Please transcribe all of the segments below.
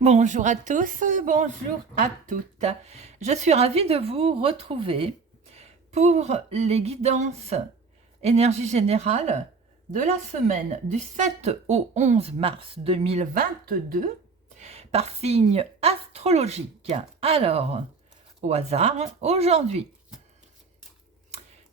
Bonjour à tous, bonjour à toutes. Je suis ravie de vous retrouver pour les guidances énergie générale de la semaine du 7 au 11 mars 2022 par signe astrologique. Alors, au hasard, aujourd'hui,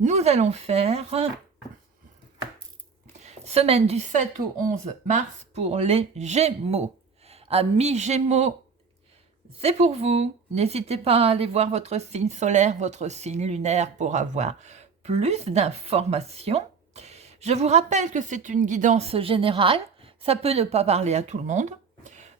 nous allons faire semaine du 7 au 11 mars pour les Gémeaux. Amis Gémeaux, c'est pour vous. N'hésitez pas à aller voir votre signe solaire, votre signe lunaire pour avoir plus d'informations. Je vous rappelle que c'est une guidance générale. Ça peut ne pas parler à tout le monde.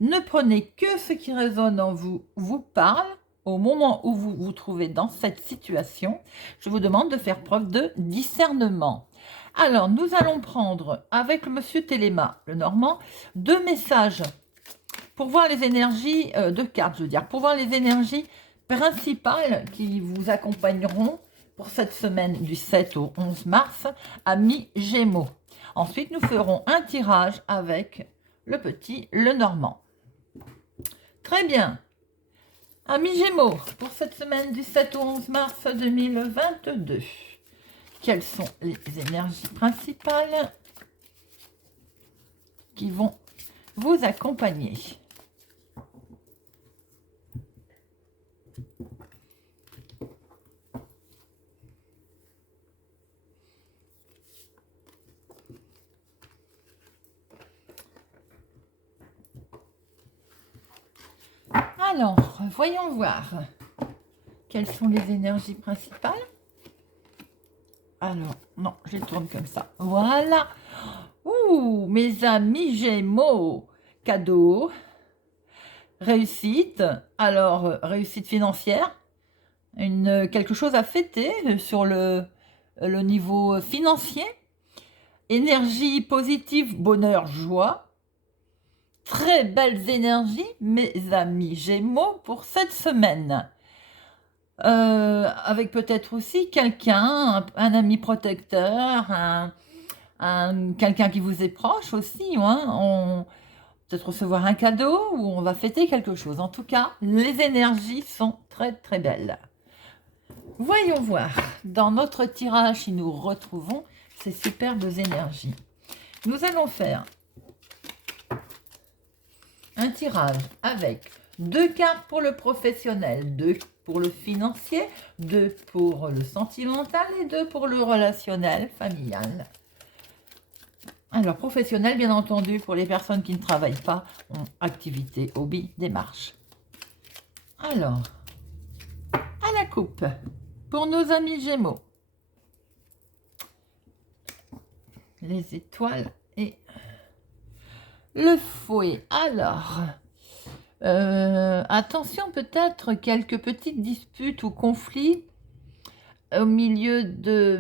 Ne prenez que ce qui résonne en vous, vous parle. Au moment où vous vous trouvez dans cette situation, je vous demande de faire preuve de discernement. Alors, nous allons prendre avec Monsieur Téléma, le Normand, 2 messages pour voir les énergies de cartes, je veux dire, pour voir les énergies principales qui vous accompagneront pour cette semaine du 7 au 11 mars, amis Gémeaux. Ensuite, nous ferons un tirage avec le petit Lenormand. Très bien. Amis Gémeaux, pour cette semaine du 7 au 11 mars 2022, quelles sont les énergies principales qui vont vous accompagner? Alors, voyons voir. Quelles sont les énergies principales? Alors, non, je les tourne comme ça. Voilà. Ouh, mes amis Gémeaux. Cadeau. Réussite. Alors, réussite financière. Quelque chose à fêter sur le niveau financier. Énergie positive, bonheur, joie. Très belles énergies, mes amis Gémeaux, pour cette semaine. Avec peut-être aussi quelqu'un, un ami protecteur, quelqu'un qui vous est proche aussi. Hein, peut-être recevoir un cadeau ou on va fêter quelque chose. En tout cas, les énergies sont très très belles. Voyons voir dans notre tirage si nous retrouvons ces superbes énergies. Nous allons faire un tirage avec 2 cartes pour le professionnel, 2 pour le financier, 2 pour le sentimental et 2 pour le relationnel familial. Alors, professionnel, bien entendu, pour les personnes qui ne travaillent pas, ont activité, hobby, démarche. Alors, à la coupe, pour nos amis Gémeaux, les étoiles et le fouet. Alors, attention, peut-être quelques petites disputes ou conflits au milieu de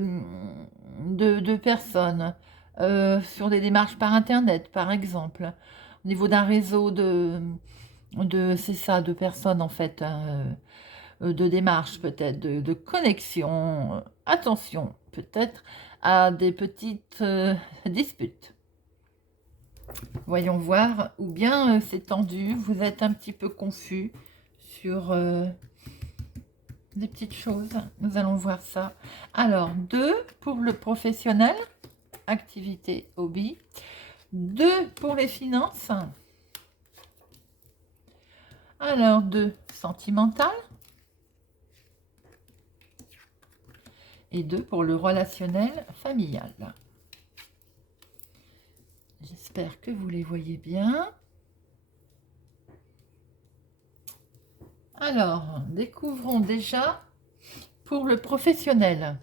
personnes sur des démarches par Internet, par exemple, au niveau d'un réseau c'est ça, de personnes en fait, hein, de démarches peut-être, de connexion. Attention, peut-être à des petites disputes. Voyons voir, ou bien c'est tendu, vous êtes un petit peu confus sur des petites choses. Nous allons voir ça. Alors, 2 pour le professionnel, activité, hobby. 2 pour les finances. Alors, 2 sentimental. Et 2 pour le relationnel familial. J'espère que vous les voyez bien. Alors, découvrons déjà pour le professionnel.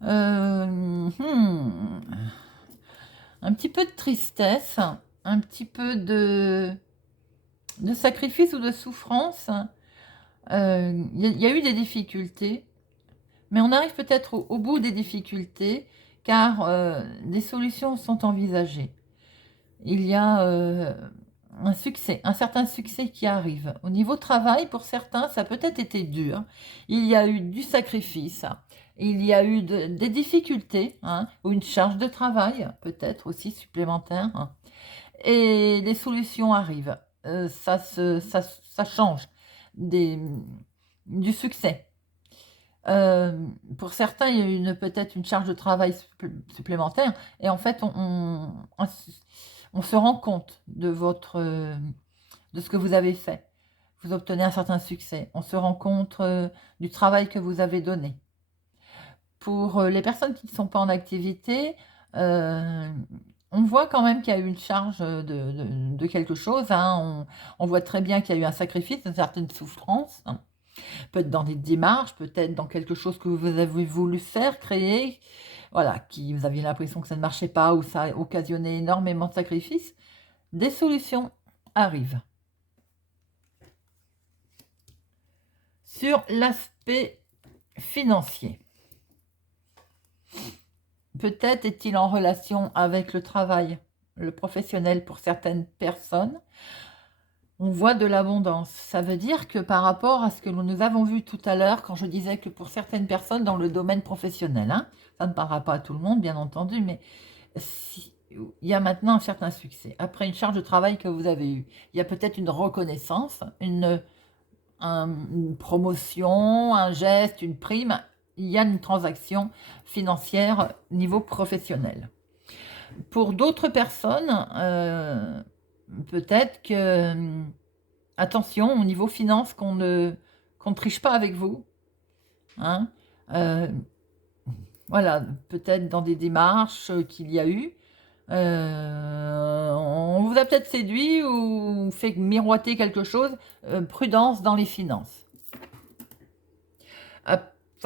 Un petit peu de tristesse, un petit peu de sacrifice ou de souffrance. Il y a eu des difficultés, mais on arrive peut-être au bout des difficultés, car des solutions sont envisagées. Il y a un succès, un certain succès qui arrive. Au niveau travail, pour certains, ça a peut-être été dur. Il y a eu du sacrifice, il y a eu des difficultés, hein, ou une charge de travail, peut-être aussi supplémentaire. et les solutions arrivent. Ça change des, du succès. Pour certains, il y a peut-être une charge de travail supplémentaire et en fait, on se rend compte de ce que vous avez fait. Vous obtenez un certain succès. On se rend compte du travail que vous avez donné. Pour les personnes qui ne sont pas en activité, on voit quand même qu'il y a eu une charge de quelque chose, hein. On voit très bien qu'il y a eu un sacrifice, une certaine souffrance, hein. Peut-être dans des démarches, peut-être dans quelque chose que vous avez voulu faire, créer, voilà, qui vous aviez l'impression que ça ne marchait pas ou ça a occasionné énormément de sacrifices. Des solutions arrivent. Sur l'aspect financier, peut-être est-il en relation avec le travail, le professionnel pour certaines personnes. On voit de l'abondance. Ça veut dire que par rapport à ce que nous avons vu tout à l'heure, quand je disais que pour certaines personnes dans le domaine professionnel, hein, ça ne parlera pas à tout le monde, bien entendu, mais il y a maintenant un certain succès. Après une charge de travail que vous avez eue, il y a peut-être une reconnaissance, une promotion, un geste, une prime. Il y a une transaction financière niveau professionnel. Pour d'autres personnes, peut-être que, attention, au niveau finance, qu'on ne triche pas avec vous. Hein. Voilà, peut-être dans des démarches qu'il y a eu. On vous a peut-être séduit ou fait miroiter quelque chose. Prudence dans les finances. De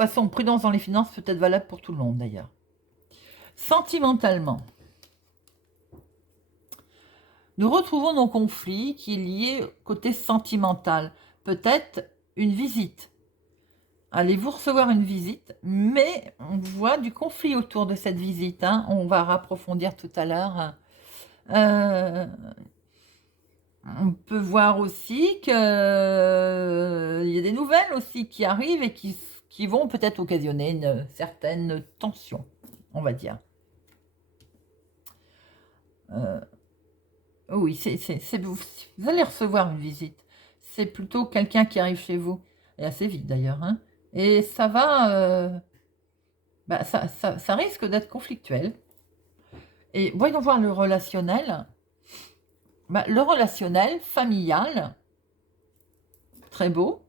toute façon, prudence dans les finances peut être valable pour tout le monde d'ailleurs. Sentimentalement, nous retrouvons nos conflits qui est lié au côté sentimental. Peut-être une visite. Allez-vous recevoir une visite, mais on voit du conflit autour de cette visite. Hein. On va approfondir tout à l'heure. On peut voir aussi qu'il y a des nouvelles aussi qui arrivent et qui vont peut-être occasionner une certaine tension, on va dire. Oui, vous allez recevoir une visite. C'est plutôt quelqu'un qui arrive chez vous, et assez vite d'ailleurs. Hein. Et ça va, ça risque d'être conflictuel. Et voyons voir le relationnel. Le relationnel, familial, très beau.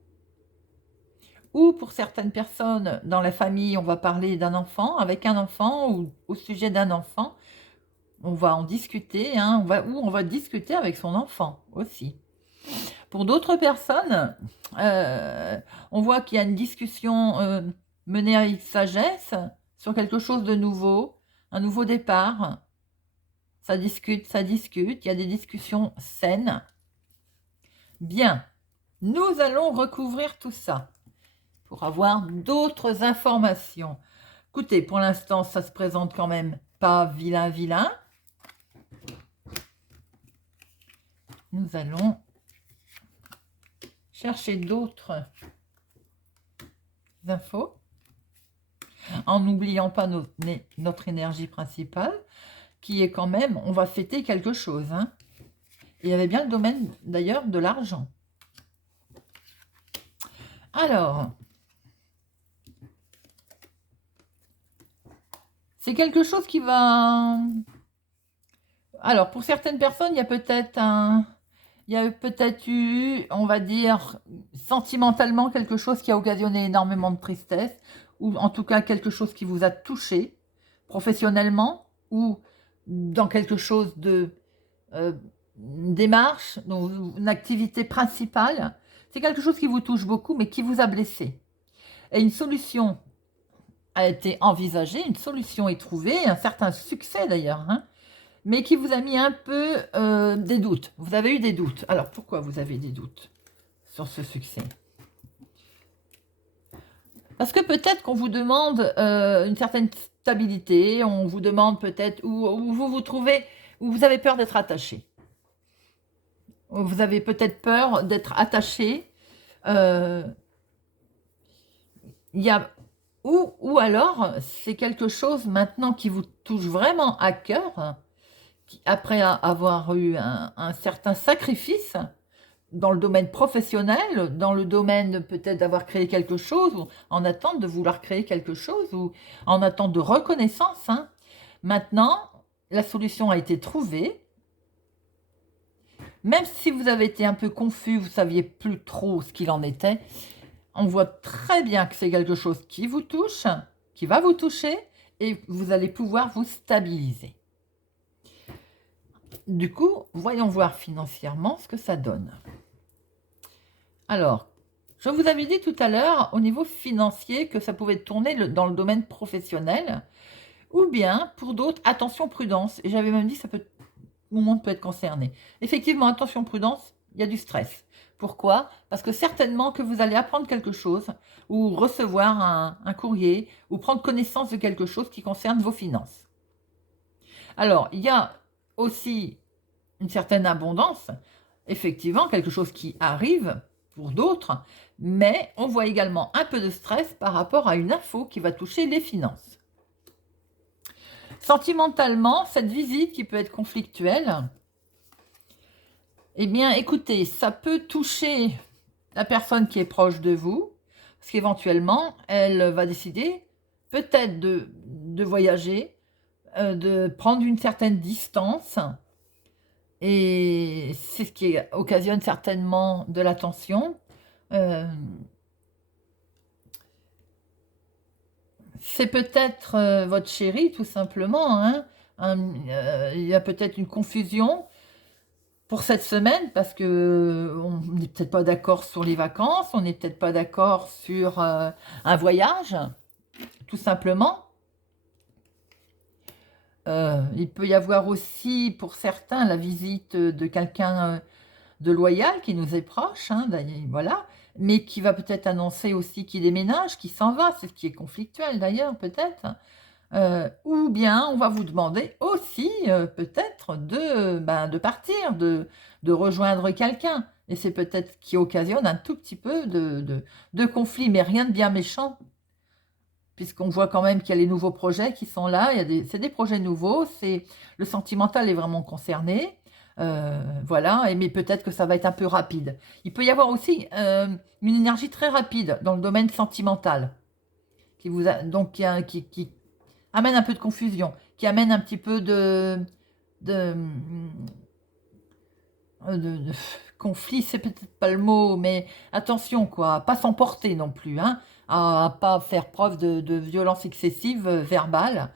Ou pour certaines personnes, dans la famille, on va parler d'un enfant, avec un enfant, ou au sujet d'un enfant. On va en discuter, hein, on va discuter avec son enfant aussi. Pour d'autres personnes, on voit qu'il y a une discussion menée avec sagesse sur quelque chose de nouveau, un nouveau départ. Ça discute, il y a des discussions saines. Bien, nous allons recouvrir tout ça pour avoir d'autres informations. Écoutez, pour l'instant, ça se présente quand même pas vilain. Nous allons chercher d'autres infos en n'oubliant pas notre énergie principale qui est quand même, on va fêter quelque chose. Hein. Il y avait bien le domaine d'ailleurs de l'argent. Alors, c'est quelque chose qui va... Alors, pour certaines personnes, il y a peut-être eu, on va dire, sentimentalement quelque chose qui a occasionné énormément de tristesse, ou en tout cas quelque chose qui vous a touché professionnellement, ou dans quelque chose de démarche, dans une activité principale. C'est quelque chose qui vous touche beaucoup, mais qui vous a blessé. Et une solution a été envisagée, une solution est trouvée, un certain succès d'ailleurs, hein, mais qui vous a mis un peu des doutes. Vous avez eu des doutes. Alors, pourquoi vous avez des doutes sur ce succès? Parce que peut-être qu'on vous demande une certaine stabilité, on vous demande peut-être où vous vous trouvez, où vous avez peur d'être attaché. Vous avez peut-être peur d'être attaché. Il y a ou alors, c'est quelque chose maintenant qui vous touche vraiment à cœur, après avoir eu un certain sacrifice dans le domaine professionnel, dans le domaine peut-être d'avoir créé quelque chose, ou en attente de vouloir créer quelque chose, ou en attente de reconnaissance, hein. Maintenant, la solution a été trouvée. Même si vous avez été un peu confus, vous ne saviez plus trop ce qu'il en était, on voit très bien que c'est quelque chose qui vous touche, qui va vous toucher, et vous allez pouvoir vous stabiliser. Du coup, voyons voir financièrement ce que ça donne. Alors, je vous avais dit tout à l'heure, au niveau financier, que ça pouvait tourner dans le domaine professionnel, ou bien, pour d'autres, attention, prudence. Et j'avais même dit, tout le monde peut être concerné. Effectivement, attention, prudence, il y a du stress. Pourquoi? Parce que certainement que vous allez apprendre quelque chose, ou recevoir un courrier, ou prendre connaissance de quelque chose qui concerne vos finances. Alors, il y a aussi une certaine abondance, effectivement, quelque chose qui arrive pour d'autres, mais on voit également un peu de stress par rapport à une info qui va toucher les finances. Sentimentalement, cette visite qui peut être conflictuelle, eh bien, écoutez, ça peut toucher la personne qui est proche de vous, parce qu'éventuellement, elle va décider peut-être de voyager, de prendre une certaine distance, et c'est ce qui occasionne certainement de la tension. C'est peut-être votre chéri, tout simplement, hein. Il y a peut-être une confusion pour cette semaine, parce que on n'est peut-être pas d'accord sur les vacances, on n'est peut-être pas d'accord sur un voyage, tout simplement. Il peut y avoir aussi, pour certains, la visite de quelqu'un de loyal qui nous est proche, hein, voilà, mais qui va peut-être annoncer aussi qu'il déménage, qu'il s'en va, c'est ce qui est conflictuel d'ailleurs, peut-être. Ou bien on va vous demander aussi peut-être de partir, de rejoindre quelqu'un. Et c'est peut-être ce qui occasionne un tout petit peu de conflit, mais rien de bien méchant, puisqu'on voit quand même qu'il y a les nouveaux projets qui sont là, c'est des projets nouveaux, le sentimental est vraiment concerné, voilà, mais peut-être que ça va être un peu rapide. Il peut y avoir aussi une énergie très rapide dans le domaine sentimental, donc qui amène un peu de confusion, qui amène un petit peu de, de conflit, c'est peut-être pas le mot, mais attention, quoi, pas s'emporter non plus, hein, à pas faire preuve de violence excessive verbale,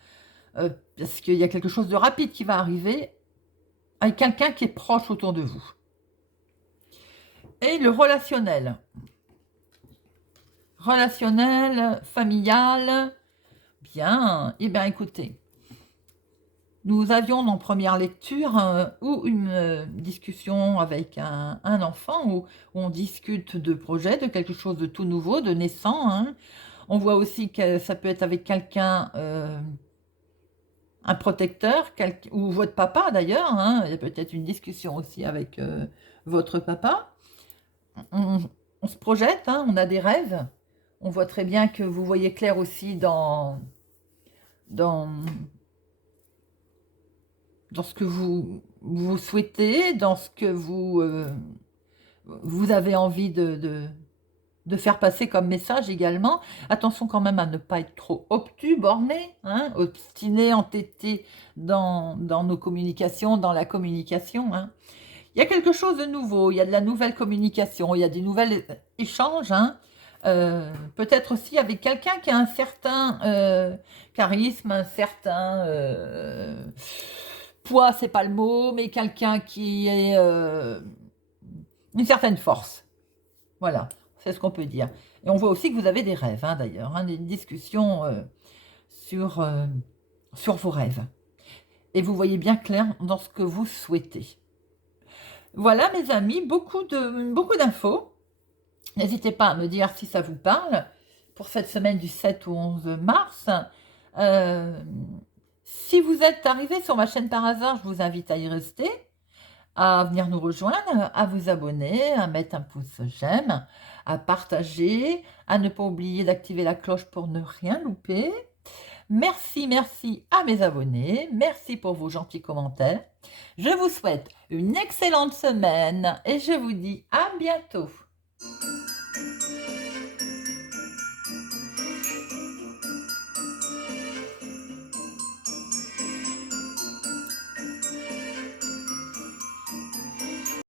parce qu'il y a quelque chose de rapide qui va arriver avec quelqu'un qui est proche autour de vous. Et le relationnel. Relationnel, familial, bien, eh bien écoutez, nous avions en première lecture ou une discussion avec un enfant où on discute de projets, de quelque chose de tout nouveau, de naissant, hein. On voit aussi que ça peut être avec quelqu'un, un protecteur, ou votre papa d'ailleurs, hein. Il y a peut-être une discussion aussi avec votre papa. On, on se projette, hein, on a des rêves. On voit très bien que vous voyez clair aussi dans ce que vous souhaitez, dans ce que vous avez envie de faire passer comme message également. Attention quand même à ne pas être trop obtus, borné, hein, obstiné, entêté dans nos communications, dans la communication, hein. Il y a quelque chose de nouveau, il y a de la nouvelle communication, il y a des nouvelles échanges, hein. Peut-être aussi avec quelqu'un qui a un certain charisme, un certain poids, c'est pas le mot, mais quelqu'un qui est une certaine force. Voilà, c'est ce qu'on peut dire. Et on voit aussi que vous avez des rêves, hein, d'ailleurs, hein, des discussions sur vos rêves. Et vous voyez bien clair dans ce que vous souhaitez. Voilà, mes amis, beaucoup d'infos. N'hésitez pas à me dire si ça vous parle pour cette semaine du 7 au 11 mars. Si vous êtes arrivé sur ma chaîne par hasard, je vous invite à y rester, à venir nous rejoindre, à vous abonner, à mettre un pouce j'aime, à partager, à ne pas oublier d'activer la cloche pour ne rien louper. Merci, merci à mes abonnés. Merci pour vos gentils commentaires. Je vous souhaite une excellente semaine et je vous dis à bientôt.